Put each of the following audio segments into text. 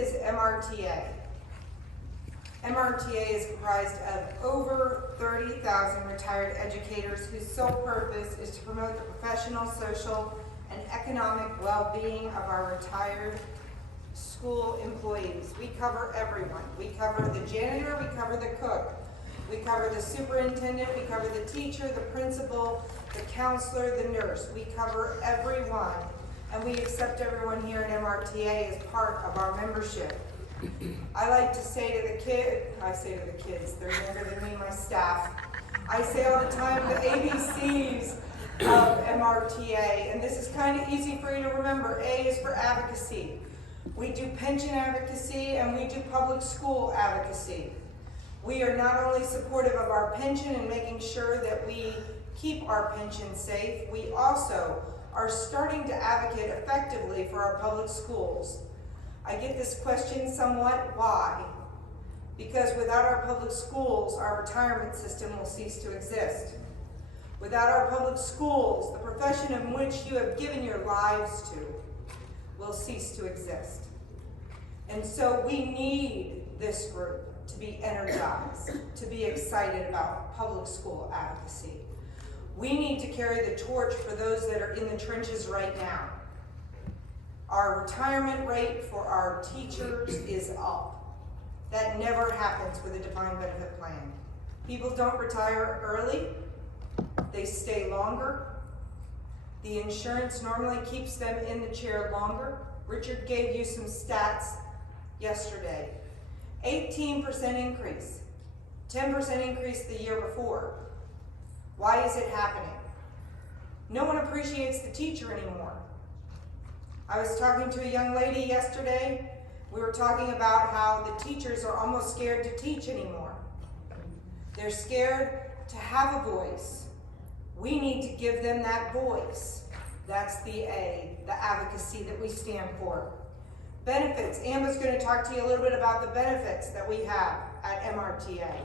is MRTA? MRTA is comprised of over 30,000 retired educators whose sole purpose is to promote the professional, social, and economic well-being of our retired school employees. We cover everyone. We cover the janitor, we cover the cook, we cover the superintendent, we cover the teacher, the principal, the counselor, the nurse. We cover everyone, and we accept everyone here at MRTA as part of our membership. I like to say to the kids, they're younger than me, my staff, I say all the time the ABCs of MRTA, and this is kind of easy for you to remember. A is for advocacy. We do pension advocacy and we do public school advocacy. We are not only supportive of our pension and making sure that we keep our pension safe, we also are starting to advocate effectively for our public schools. I get this question somewhat, why? Because without our public schools, our retirement system will cease to exist. Without our public schools, the profession in which you have given your lives to will cease to exist. And so we need this group to be energized, to be excited about public school advocacy. We need to carry the torch for those that are in the trenches right now. Our retirement rate for our teachers is up. That never happens with a defined benefit plan. People don't retire early, they stay longer. The insurance normally keeps them in the chair longer. Richard gave you some stats yesterday. 18% increase, 10% increase the year before. Why is it happening? No one appreciates the teacher anymore. I was talking to a young lady yesterday. We were talking about how the teachers are almost scared to teach anymore. They're scared to have a voice. We need to give them that voice. That's the A, the advocacy that we stand for. Benefits. Amber's going to talk to you a little bit about the benefits that we have at MRTA.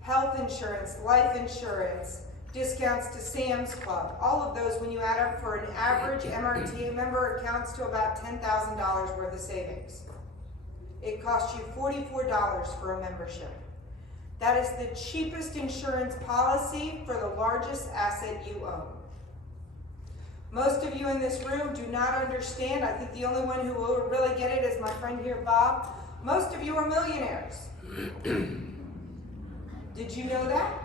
Health insurance, life insurance, discounts to Sam's Club. All of those, when you add up for an average MRTA member, accounts to about $10,000 worth of savings. It costs you $44 for a membership. That is the cheapest insurance policy for the largest asset you own. Most of you in this room do not understand. I think the only one who will really get it is my friend here, Bob. Most of you are millionaires. Did you know that?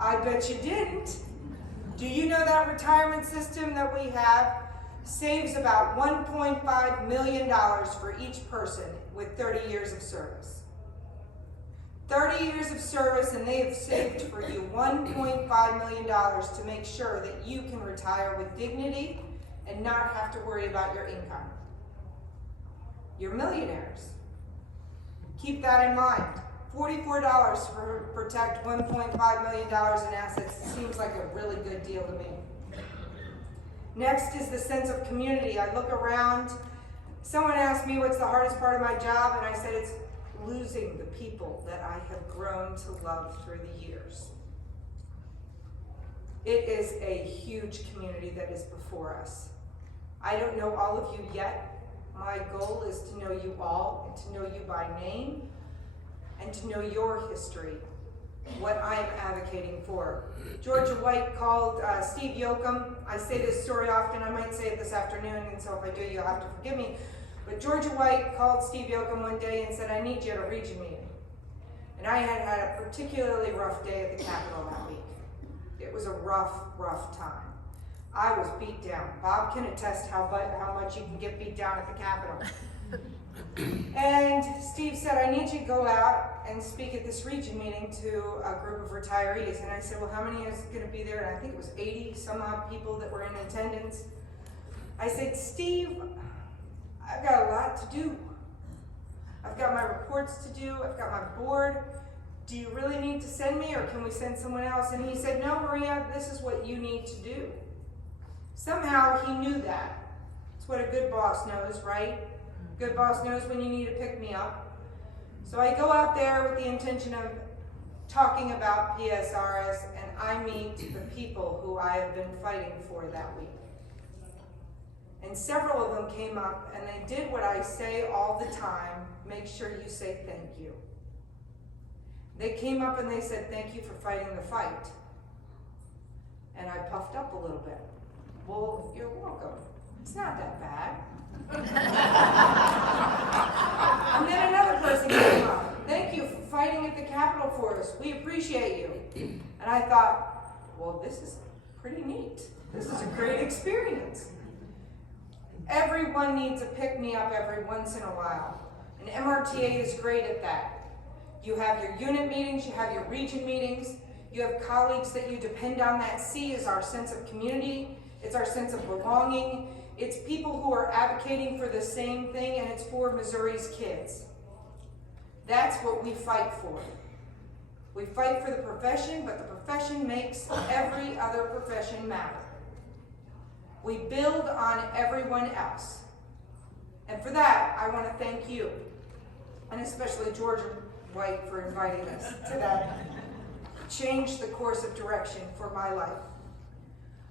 I bet you didn't. Do you know that retirement system that we have saves about $1.5 million for each person with 30 years of service? 30 years of service, and they have saved for you $1.5 million to make sure that you can retire with dignity and not have to worry about your income. You're millionaires. Keep that in mind. $44 for protect $1.5 million in assets seems like a really good deal to me. Next is the sense of community. I look around. Someone asked me what's the hardest part of my job, and I said it's losing the people that I have grown to love through the years. It is a huge community that is before us. I don't know all of you yet. My goal is to know you all and to know you by name and to know your history, what I am advocating for. Georgia White called Steve Yoakum. I say this story often. I might say it this afternoon, and so if I do, you'll have to forgive me. But Georgia White called Steve Yoakum one day and said, I need you at a region meeting. And I had had a particularly rough day at the Capitol that week. It was a rough time. I was beat down. Bob can attest how much you can get beat down at the Capitol. And Steve said, I need you to go out and speak at this region meeting to a group of retirees. And I said, well, how many is going to be there? And I think it was 80 some odd people that were in attendance. I said, Steve, I've got a lot to do. I've got my reports to do. I've got my board. Do you really need to send me, or can we send someone else? And he said, no, Maria, this is what you need to do. Somehow he knew that. It's what a good boss knows, right? Good boss knows when you need to pick me up. So I go out there with the intention of talking about PSRS, and I meet the people who I have been fighting for that week. And several of them came up and they did what I say all the time, make sure you say thank you. They came up and they said, thank you for fighting the fight. And I puffed up a little bit. Well, you're welcome. It's not that bad. And then another person came up. Thank you for fighting at the Capitol for us. We appreciate you. And I thought, well, this is pretty neat. This is a great experience. Everyone needs a pick-me-up every once in a while. And MRTA is great at that. You have your unit meetings, you have your region meetings, you have colleagues that you depend on. That C is our sense of community. It's our sense of belonging. It's people who are advocating for the same thing, and it's for Missouri's kids. That's what we fight for. We fight for the profession, but the profession makes every other profession matter. We build on everyone else. And for that, I want to thank you, and especially Georgia White for inviting us to that. Change the course of direction for my life.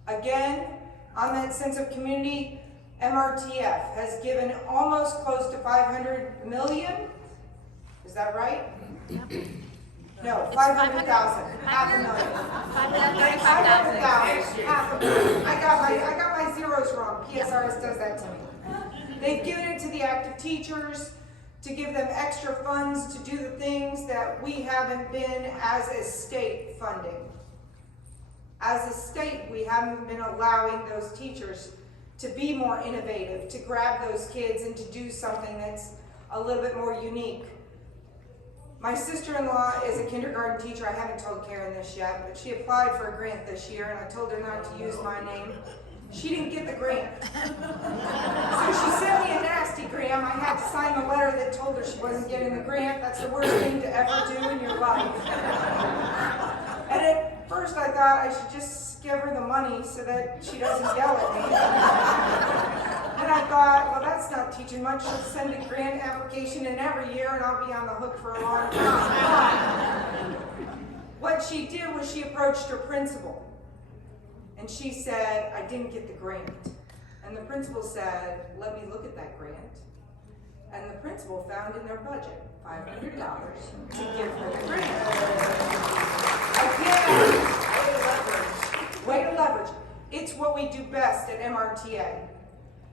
Again, on that sense of community, MRTF has given almost close to 500 million. Is that right? Yep. No, 500,000, half a million. 500,000, half a million. I got my zeros wrong. PSRS does that to me. They've given it to the active teachers to give them extra funds to do the things that we haven't been as a state funding. As a state, we haven't been allowing those teachers to be more innovative, to grab those kids and to do something that's a little bit more unique. My sister-in-law is a kindergarten teacher. I haven't told Karen this yet, but she applied for a grant this year, and I told her not to use my name. She didn't get the grant. So she sent me a nasty gram. I had to sign a letter that told her she wasn't getting the grant. That's the worst thing to ever do in your life. And at first I thought I should just give her the money so that she doesn't yell at me. And I thought, well, that's not teaching much. She'll send a grant application in every year and I'll be on the hook for a long time. What she did was she approached her principal. And she said, I didn't get the grant. And the principal said, let me look at that grant. And the principal found in their budget $500 to give her the grant. Again, way to leverage. It's what we do best at MRTA.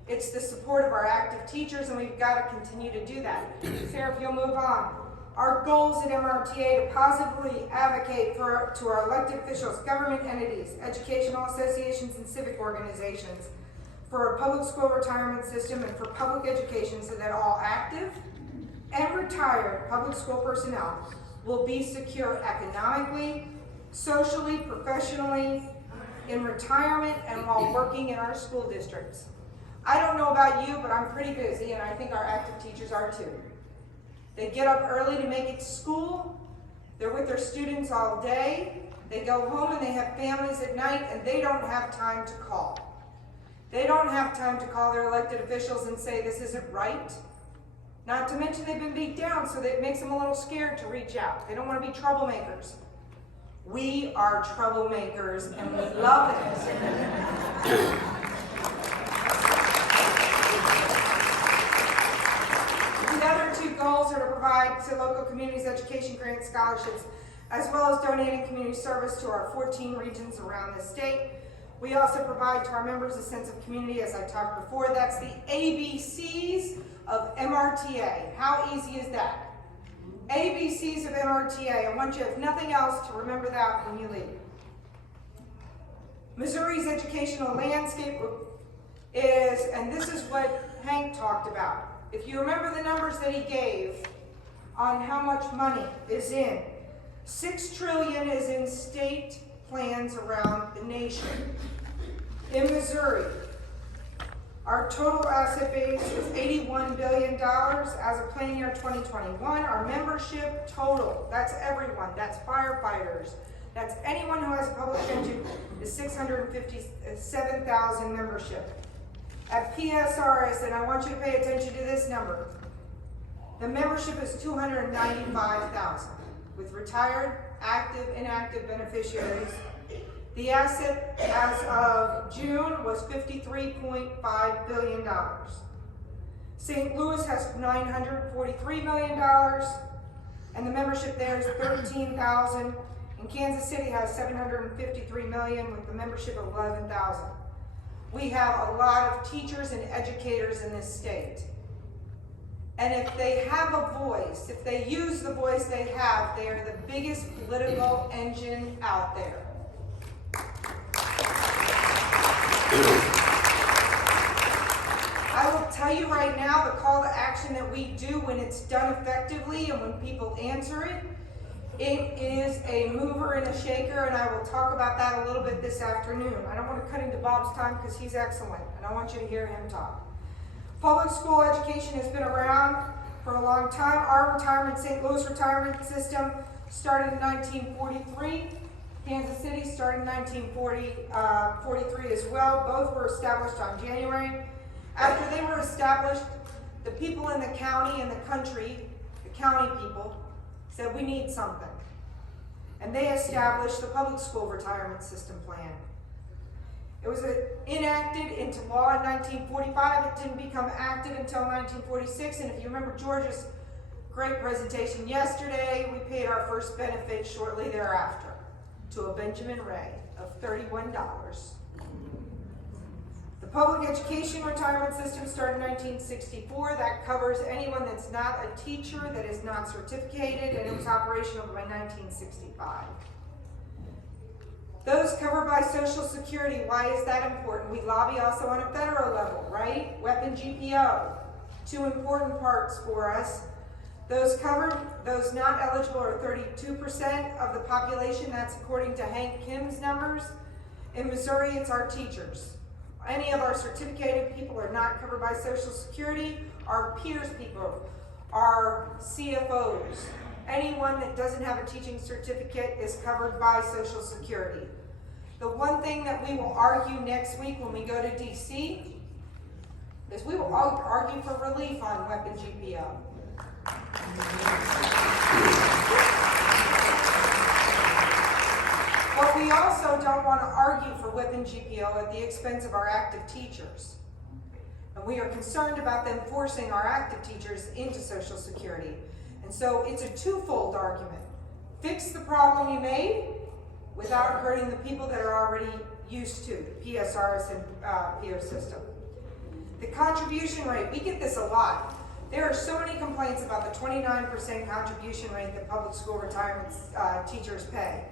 It's the support of our active teachers, and we've got to continue to do that. Sarah, if you'll move on. Our goals at MRTA to positively advocate to our elected officials, government entities, educational associations, and civic organizations for a public school retirement system and for public education so that all active and retired public school personnel will be secure economically, socially, professionally, in retirement, and while working in our school districts. I don't know about you, but I'm pretty busy, and I think our active teachers are too. They get up early to make it to school. They're with their students all day. They go home and they have families at night, and they don't have time to call. They don't have time to call their elected officials and say this isn't right. Not to mention they've been beat down, so that it makes them a little scared to reach out. They don't want to be troublemakers. We are troublemakers, and we love it. The other two goals are to provide to local communities education grant scholarships, as well as donating community service to our 14 regions around the state. We also provide to our members a sense of community, as I talked before. That's the ABCs of MRTA. How easy is that? ABCs of MRTA. I want you, if nothing else, to remember that when you leave. Missouri's educational landscape is, and this is what Hank talked about. If you remember the numbers that he gave on how much money is in, $6 trillion is in state plans around the nation. In Missouri, our total asset base is $81 billion as of plan year 2021. Our membership total, that's everyone, that's firefighters, that's anyone who has a public engine, is 657,000 membership. At PSRS, and I want you to pay attention to this number, the membership is 295,000, with retired, active, inactive beneficiaries The asset as of June was $53.5 billion. St. Louis has $943 million, and the membership there is 13,000. And Kansas City has $753 million with the membership of 11,000. We have a lot of teachers and educators in this state. And if they have a voice, if they use the voice they have, they are the biggest political engine out there. I will tell you right now, the call to action that we do when it's done effectively and when people answer it, it is a mover and a shaker, and I will talk about that a little bit this afternoon. I don't want to cut into Bob's time because he's excellent, and I want you to hear him talk. Public school education has been around for a long time. Our retirement, St. Louis retirement system, started in 1943. Kansas City started in 1943 as well. Both were established on January. After they were established, the people in the county and the country, the county people, said we need something. And they established the public school retirement system plan. It was enacted into law in 1945. It didn't become active until 1946. And if you remember George's great presentation yesterday, we paid our first benefit shortly thereafter to a Benjamin Ray of $31. The public education retirement system started in 1964. That covers anyone that's not a teacher, that is not certificated, and it was operational by 1965. Those covered by Social Security, why is that important? We lobby also on a federal level, right? Weapon GPO, two important parts for us. Those covered, those not eligible are 32% of the population. That's according to Hank Kim's numbers. In Missouri, it's our teachers. Any of our certificated people are not covered by Social Security. Our peers people, our CFOs, anyone that doesn't have a teaching certificate is covered by Social Security. The one thing that we will argue next week when we go to DC is we will argue for relief on weapon GPO. But we also don't want to argue for weapon GPO at the expense of our active teachers. And we are concerned about them forcing our active teachers into Social Security. And so it's a twofold argument. Fix the problem you made without hurting the people that are already used to the PSRS and PO system. The contribution rate, we get this a lot. There are so many complaints about the 29% contribution rate that public school retirement teachers pay.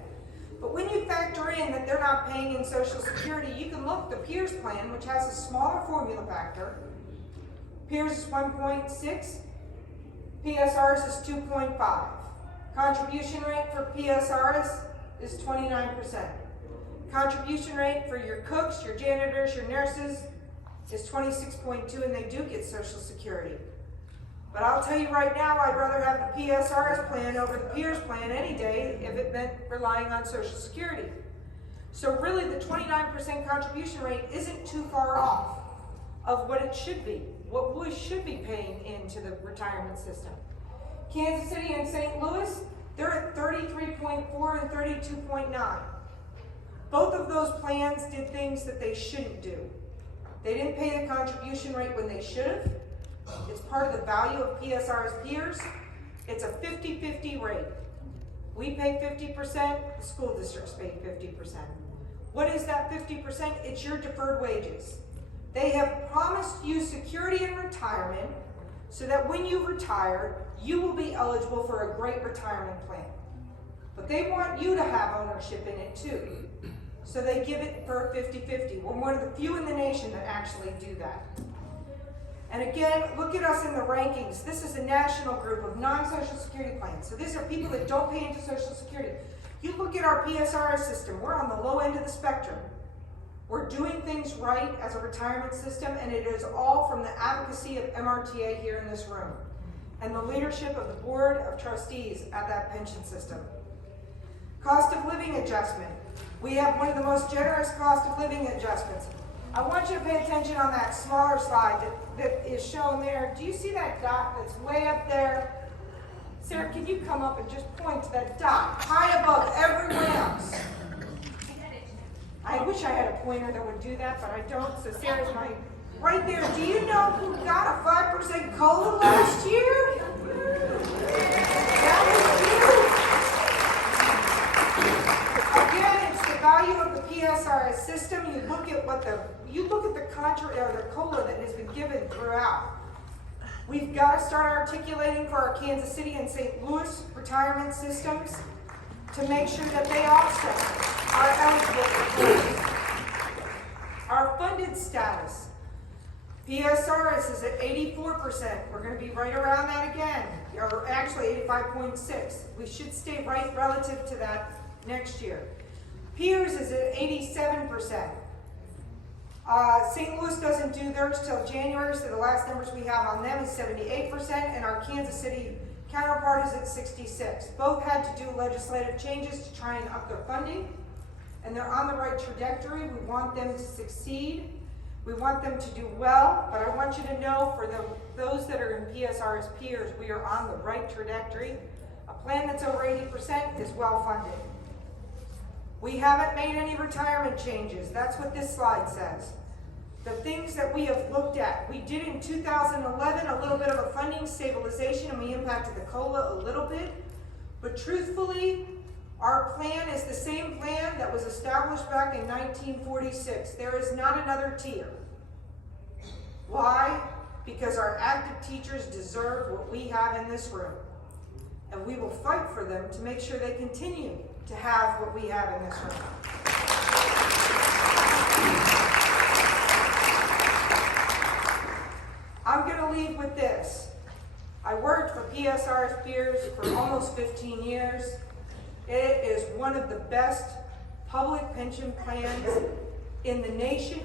But when you factor in that they're not paying in Social Security, you can look at the PEERS plan, which has a smaller formula factor. PEERS is 1.6, PSRS is 2.5. Contribution rate for PSRS is 29%. Contribution rate for your cooks, your janitors, your nurses is 26.2, and they do get Social Security. But I'll tell you right now, I'd rather have the PSRS plan over the PEERS plan any day if it meant relying on Social Security. So really the 29% contribution rate isn't too far off of what it should be, what we should be paying into the retirement system. Kansas City and St. Louis, they're at 33.4 and 32.9. Both of those plans did things that they shouldn't do. They didn't pay the contribution rate when they should have. It's part of the value of PSR's PEERS. It's a 50-50 rate. We pay 50%, the school districts pay 50%. What is that 50%? It's your deferred wages. They have promised you security in retirement so that when you retire, you will be eligible for a great retirement plan. But they want you to have ownership in it too. So they give it for a 50-50. We're one of the few in the nation that actually do that. And again, look at us in the rankings. This is a national group of non-Social Security plans. So these are people that don't pay into Social Security. You look at our PSRS system, we're on the low end of the spectrum. We're doing things right as a retirement system, and it is all from the advocacy of MRTA here in this room and the leadership of the Board of Trustees at that pension system. Cost of living adjustment. We have one of the most generous cost of living adjustments. I want you to pay attention on that smaller slide that is shown there. Do you see that dot that's way up there? Sarah, can you come up and just point to that dot high above everyone else? I wish I had a pointer that would do that, but I don't, so Sarah's my, right there. Do you know who got a 5% COLA last year? That was you. Again, it's the value of the PSRS system. You look at the contract or the COLA that has been given throughout. We've got to start articulating for our Kansas City and St. Louis retirement systems to make sure that they also are eligible for COLA. Our funded status. PSRS is at 84%. We're going to be right around that again, or actually 85.6. We should stay right relative to that next year. Peers is at 87%. St. Louis doesn't do theirs till January, so the last numbers we have on them is 78%, and our Kansas City counterpart is at 66%. Both had to do legislative changes to try and up their funding, and they're on the right trajectory. We want them to succeed. We want them to do well, but I want you to know for those that are in PSRS peers, we are on the right trajectory. A plan that's over 80% is well funded. We haven't made any retirement changes. That's what this slide says. The things that we have looked at, we did in 2011 a little bit of a funding stabilization, and we impacted the COLA a little bit, but truthfully, our plan is the same plan that was established back in 1946. There is not another tier. Why? Because our active teachers deserve what we have in this room. And we will fight for them to make sure they continue to have what we have in this room. I'm going to leave with this. I worked for PSR's peers for almost 15 years. It is one of the best public pension plans in the nation.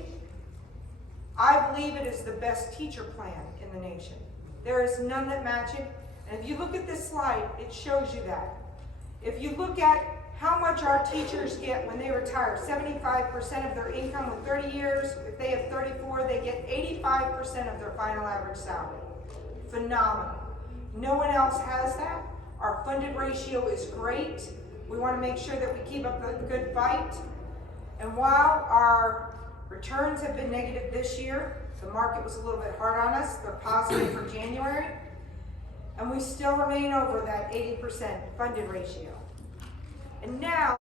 I believe it is the best teacher plan in the nation. There is none that match it. And if you look at this slide, it shows you that. If you look at how much our teachers get when they retire, 75% of their income with 30 years. If they have 34, they get 85% of their final average salary. Phenomenal. No one else has that. Our funded ratio is great. We want to make sure that we keep up the good fight. And while our returns have been negative this year, the market was a little bit hard on us. They're positive for January. And we still remain over that 80% funded ratio. And now